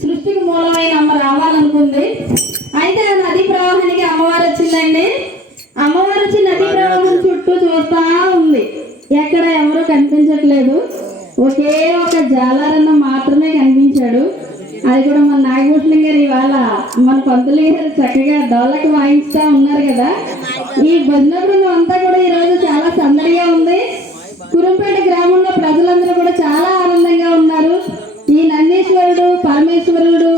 సృష్టికి మూలమైన అమ్మ రావాలనుకుంది. అయితే ఆ నది ప్రవాహానికి అమ్మవారు వచ్చిందండి. అమ్మవారు వచ్చి నది ప్రవాహం చుట్టూ చూస్తా ఉంది. ఎక్కడ ఎవరు కనిపించట్లేదు. ఒకే ఒక జాలారన్న మాత్రమే కనిపించాడు. అది కూడా మన నాగభూషణం గారు ఇవాళ మన పంతులు గారు చక్కగా డోలకు వాయిస్తా ఉన్నారు కదా. ఈ భజన బృందం అంతా కూడా ఈరోజు చాలా సందడిగా ఉంది. కురంపేట గ్రామంలో ప్రజలందరూ కూడా చాలా ఆనందంగా ఉన్నారు. ఈ నందీశ్వరుడు, పరమేశ్వరుడు,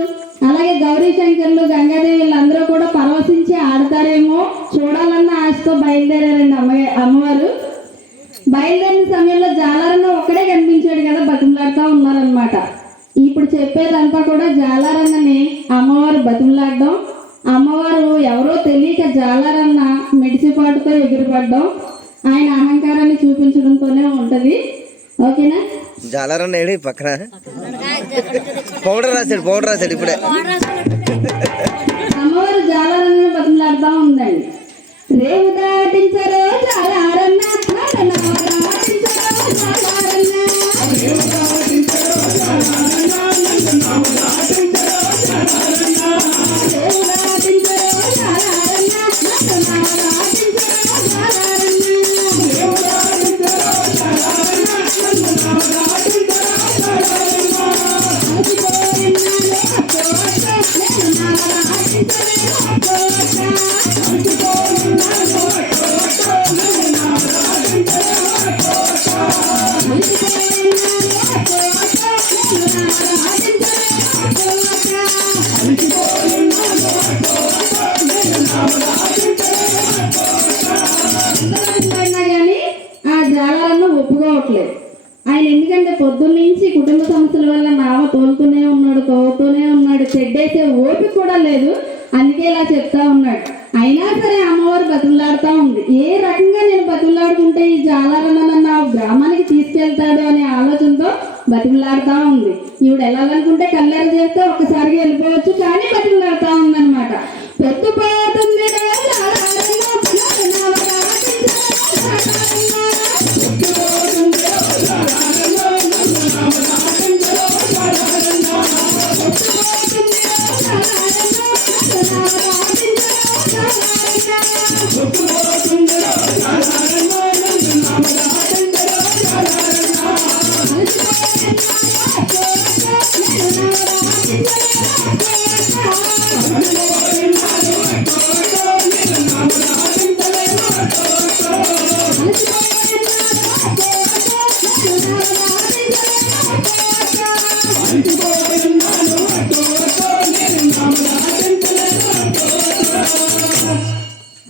అలాగే గౌరీ శంకర్లు, గంగాదేవి వీళ్ళందరూ కూడా పరవశించి ఆడతారేమో చూడాలన్న ఆశతో బయలుదేరారండి. అమ్మవారు బయలుదేరిన సమయంలో జాలారన్న ఒక్కడే కనిపించాడు కదా, బతిమలాడుతూ ఉన్నారనమాట. ఇప్పుడు చెప్పేదంతా కూడా జాలారన్నని అమ్మవారు బతిమలాడడం, అమ్మవారు ఎవరో తెలియక జాలారన్న మెడిసిపాటుతో ఎగిరిపడడం, ఆయన అహంకారాన్ని చూపించడంతోనే ఉంటది. ఓకేనా? జాలారన్న ఏడి పక్కన పౌడర్ రాశాడు ఇప్పుడే. అమ్మవారు జాలారన్న బతిమలాడుతూ ఉందండి. రేవు దాటించరో జాలారన్న, కానీ ఆ జాలారన్న ఒప్పుకోవట్లేదు. ఆయన ఎందుకంటే పొద్దున్నుంచి కుటుంబ సమస్యల వల్ల నావ తోలుతూనే ఉన్నాడు, చెడ్డేసే ఓపిక కూడా లేదు. అందుకే ఇలా చెప్తా ఉన్నాడు. అయినా సరే అమ్మవారు బతుకులాడుతూ ఉంది. ఏ రకంగా నేను బతుకులాడుకుంటే ఈ జాలారన్న నా గ్రామానికి తీసుకెళ్తాడు అనే ఆలోచనతో బతుకులాడుతూ ఉంది. ఈవిడ వెళ్ళాలనుకుంటే కల్లెర చేస్తే ఒక్కసారిగా వెళ్ళిపోవచ్చు, కానీ బతుకులాడుతూ ఉందన్నమాట. పొద్దుపోతుంది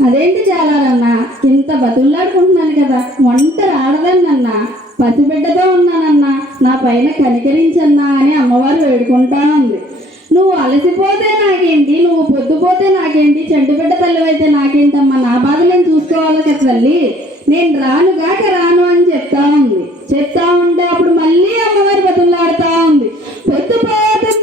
అదేంటి జాలారన్న, ఇంత బతుల్లాడుకుంటున్నాను కదా, ఒంటరి ఆడదాన్నన్నా, పసిబిడ్డతో ఉన్నానన్నా, నా పైన కనికరించన్నా అని అమ్మవారు వేడుకుంటా ఉంది. నువ్వు అలసిపోతే నాకేంటి, నువ్వు పొద్దుపోతే నాకేంటి, చెంటుబిడ్డ తల్లివైతే నాకేంటమ్మా, నా బాధ నేను చూసుకోవాలి కదా తల్లి, నేను రానుగాక రాను అని చెప్తా ఉంది. చెప్తా ఉంటే అప్పుడు మళ్ళీ అమ్మవారి బతుల్లాడుతా ఉంది. పొద్దుపోతుంది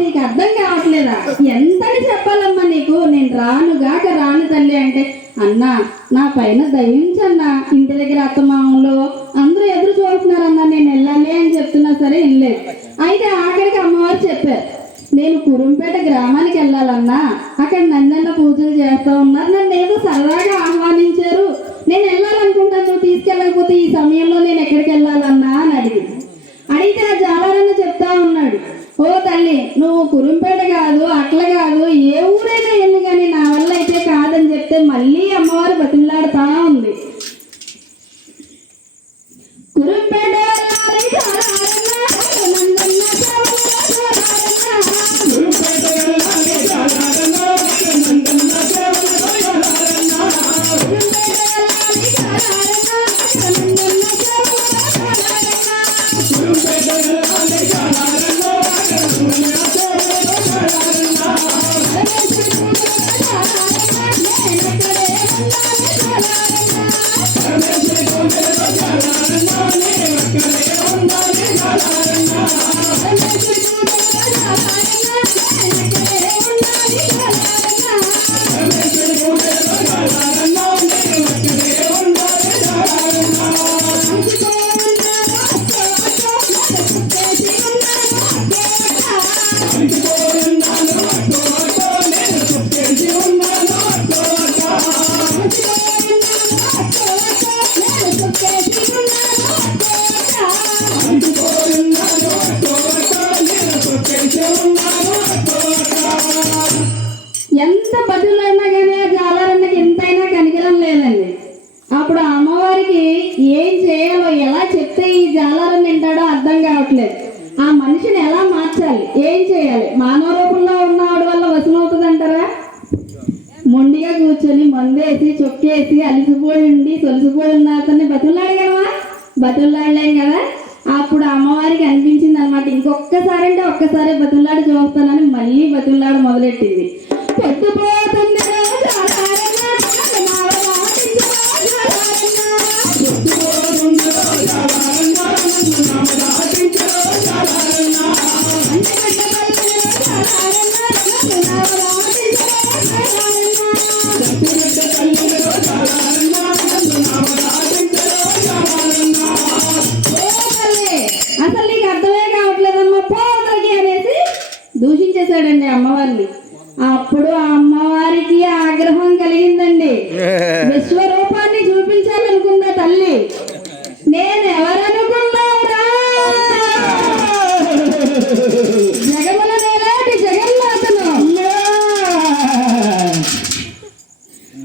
నీకు అర్థం కావట్లేదా? ఎంతని చెప్పాలమ్మా నీకు, నేను రానుగాక రాను తల్లి అంటే, అన్నా నా పైన దయించన్నా, ఇంటి దగ్గర అత్తమామలు అందరూ ఎదురు చూస్తున్నారన్నా, నేను వెళ్ళాలి అని చెప్తున్నా సరే వెళ్ళలేదు. అయితే ఆఖరికి అమ్మవారు చెప్పారు, నేను కురంపేట గ్రామానికి వెళ్ళాలన్నా, అక్కడ నందన్న పూజలు చేస్తా ఉన్నారు, నన్ను ఏదో సరదాగా ఆహ్వానించారు, నేను వెళ్ళాలనుకుంటాను, నువ్వు తీసుకెళ్ళకపోతే ఈ సమయంలో నేను ఎక్కడికి వెళ్ళాలన్నా అని అడిగింది. అడిగితే ఆ జాలారన్న చెప్తా ఉన్నాడు, ఓ తల్లి, నువ్వు కురంపేట కాదు, అట్ల కాదు, ఏ ఊరైనా ఎన్ని మళ్ళీ అమ్మవారు బతిమలాడుతా ఉంది. కురుంపేట వెళ్ళాలి జాలారన్న, నందన్న ఎంత బతులైనా కానీ ఆ జాలారన్నకి ఎంతైనా కనికరం లేదండి. అప్పుడు ఆ అమ్మవారికి ఏం చేయాలో, ఎలా చెప్తే ఈ జాలారన్న వింటాడో అర్థం కావట్లేదు. ఆ మనిషిని ఎలా మార్చాలి, ఏం చేయాలి? మానవ రూపంలో ఉన్నవాడి వల్ల వశమవుతుంది అంటారా? మొండిగా కూర్చొని మందేసి చొక్కేసి అలిసిపోయి ఉండి సొలిసిపోయి ఉన్న అతన్ని బతులాడగలవా? బతులాడలేం కదా. అప్పుడు అమ్మవారికి అనిపించింది అనమాట, ఇంకొక్కసారి అంటే ఒక్కసారి బతులాడి చూస్తానని మళ్ళీ బతులాడ మొదలెట్టింది. పొద్దుపోతుంది అసలు నీకు అర్థమే కావట్లేదమ్మా పోతలకి అనేసి దూషించేశాడండి అమ్మవారిని. అప్పుడు ఆ అమ్మవారికి ఆగ్రహం కలిగిందండి. విశ్వరూపాన్ని చూపించాలనుకుందా తల్లి. నేను ఎవరనుకున్నారా? జగముల నేలాంటి జగన్మాతను,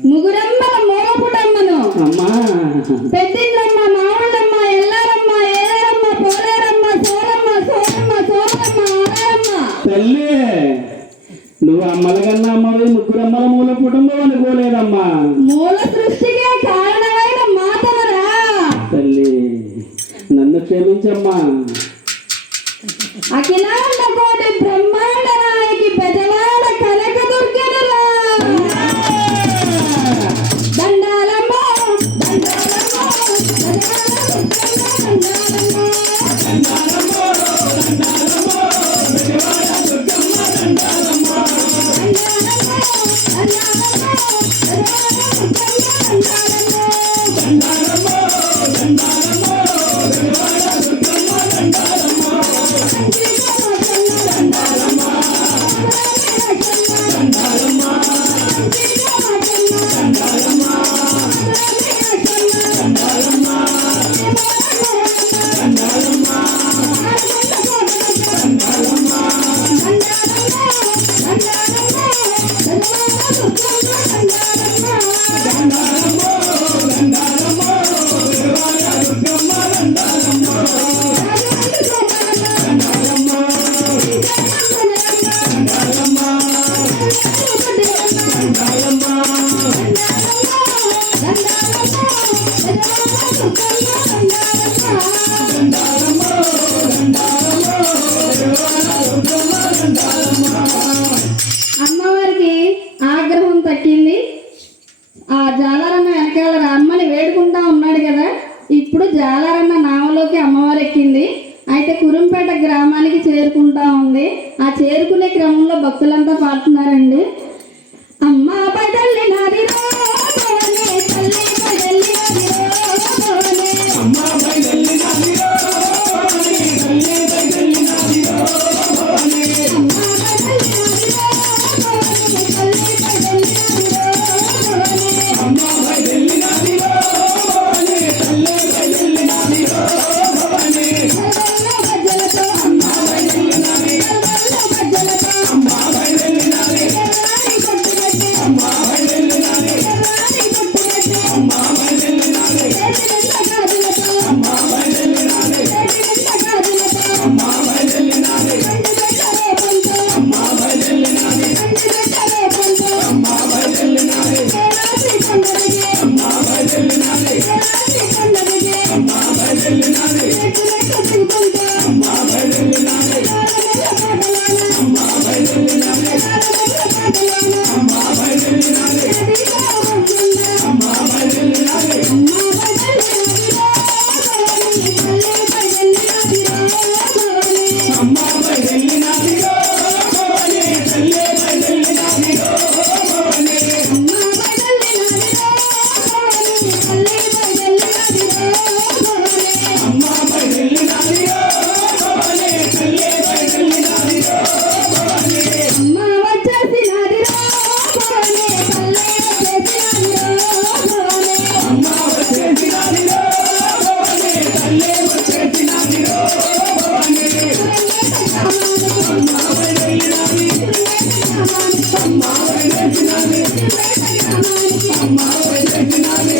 ముగురమ్మల మూలపుటమ్మను, పెద్దిండ్రమ్మ, మావుళ్ళమ్మ, ఎల్లారమ్మ, ఏలేరమ్మ, పోలేరమ్మ, సోరమ్మ, సోరమ్మ, సోరమ్మ, ఆరమ్మ. తల్లి నువ్వు అమ్మల కన్నా అమ్మవి, ముగ్గురమ్మల మూల కుటుంబం అనుకోలేదమ్మా. మూల సృష్టికే కారణమైన మాతనరా. తల్లి నన్ను క్షమించమ్మా. అఖిలాండ కోటి బ్రహ్మాండ నాయకి బెజవాడ కనక దుర్గనరా. దండాలమ్మ దండాలమ్మ అమ్మవారికి ఆగ్రహం తగ్గింది. ఆ జాలారన్న వెనకాల అమ్మని వేడుకుంటా ఉన్నాడు కదా. ఇప్పుడు జాలారన్న నావలోకి అమ్మవారు ఎక్కింది. అయితే కురుంపేట గ్రామానికి చేరుకుంటా ఉంది. ఆ చేరుకునే క్రమంలో భక్తులంతా పాడుతున్నారండి. అమ్మ బదల్లి నాది తల్లి బదల్లి అమ్మ చేసినావే